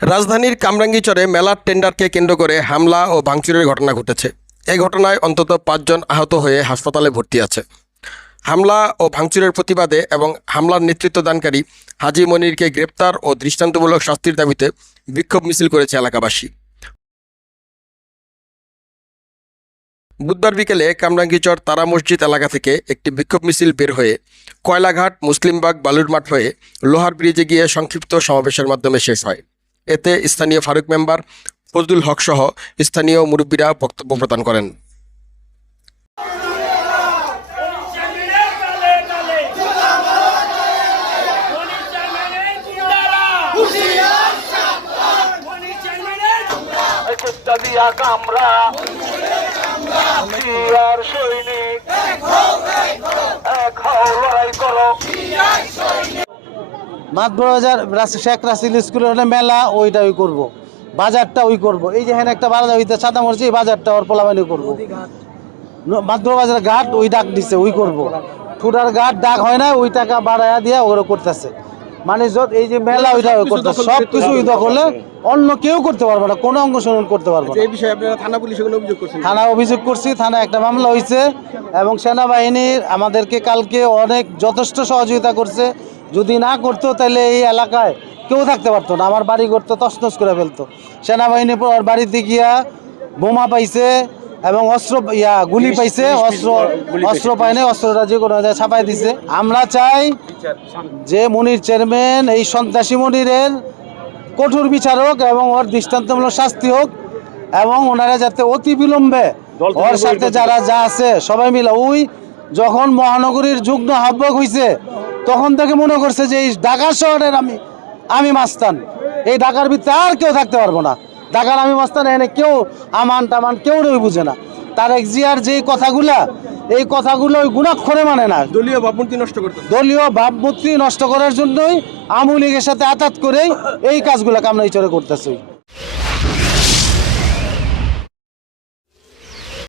রাজধানীর কামরাঙ্গীচরে মেলার টেন্ডারকে কেন্দ্র করে হামলা ও ভাঙচুরের ঘটনা ঘটেছে। এই ঘটনায় অন্তত পাঁচজন আহত হয়ে হাসপাতালে ভর্তি আছে। হামলা ও ভাঙচুরের প্রতিবাদে এবং হামলার নেতৃত্বদানকারী হাজি মনিরকে গ্রেপ্তার ও দৃষ্টান্তমূলক শাস্তির দাবিতে বিক্ষোভ মিছিল করেছে এলাকাবাসী। বুধবার বিকেলে কামরাঙ্গীচর তারা মসজিদ এলাকা থেকে একটি বিক্ষোভ মিছিল বের হয়ে কয়লাঘাট মুসলিমবাগ বালুর মাঠ হয়ে লোহার ব্রিজে গিয়ে সংক্ষিপ্ত সমাবেশের মাধ্যমে শেষ হয় এতে স্থানীয় ফারুক মেম্বার ফজলুল হক সহ স্থানীয় মুরব্বীরা বক্তব্য প্রদান করেন চেয়ারম্যানের আর সৈনিক। লড়াই শেখ রাসিল স্কুলের হলে মেলা ওইটা ওই করব। বাজারটা ওই করব। এই যে হ্যাঁ একটা বাজার হইতে সাদা মরছি, এই বাজারটা ওর পোলাবানি করব। মাতবর বাজার ঘাট, ওই ডাক দিছে, ওই করব। ঠুটার ঘাট, ডাক হয় না, ওই টাকা বাড়াইয়া দিয়া ওগুলো করতেছে। মানে যত এই যে মেলা ওইটা ওই করতেছে সব কিছু ওই দখলে অন্য কেউ করতে পারবে না কোনো অংশগ্রহণ করতে পারবে না। এই বিষয়ে আপনারা থানা পুলিশে অভিযোগ করছেন থানা অভিযোগ করছি থানা একটা মামলা হয়েছে এবং সেনাবাহিনীর আমাদেরকে কালকে অনেক যথেষ্ট সহযোগিতা করছে। যদি না করতো তাহলে এই এলাকায় কেউ থাকতে পারতো না আমার বাড়ি করতো তছনছ করে ফেলতো। সেনাবাহিনী পর বাড়িতে গিয়া বোমা পাইছে এবং অস্ত্র ইয়া গুলি পাইছে অস্ত্র অস্ত্র পায়নি অস্ত্রটা যে কোনো ছাপাই দিছে। আমরা চাই যে মনির চেয়ারম্যান এই সন্ত্রাসী মনিরের কঠোর বিচার হোক এবং ওর দৃষ্টান্তমূলক শাস্তি হোক এবং ওনারা যাতে অতি বিলম্বে ওর সাথে যারা যা আছে সবাই মিলে ওই যখন মহানগরীর যুগ্ম আহ্বক হয়েছে তখন থেকে মনে করছে যে এই ঢাকা শহরের আমি আমি মাস্তান। এই ঢাকার ভিতরে আর কেউ থাকতে পারব না। ঢাকার আমি মাস্তান এনে কেউ আমান টামান কেউ রই বুঝে না। তার এক্সিয়ার যে কথাগুলা এই কথাগুলো ওই গুণাক্ষরে মানে না। দলীয় ভাবমূর্তি নষ্ট করতে দলীয় ভাবমূর্তি নষ্ট করার জন্যই আওয়ামী লীগের সাথে আতাত করেই এই কাজগুলো কামনাই ইচরে করতেছে।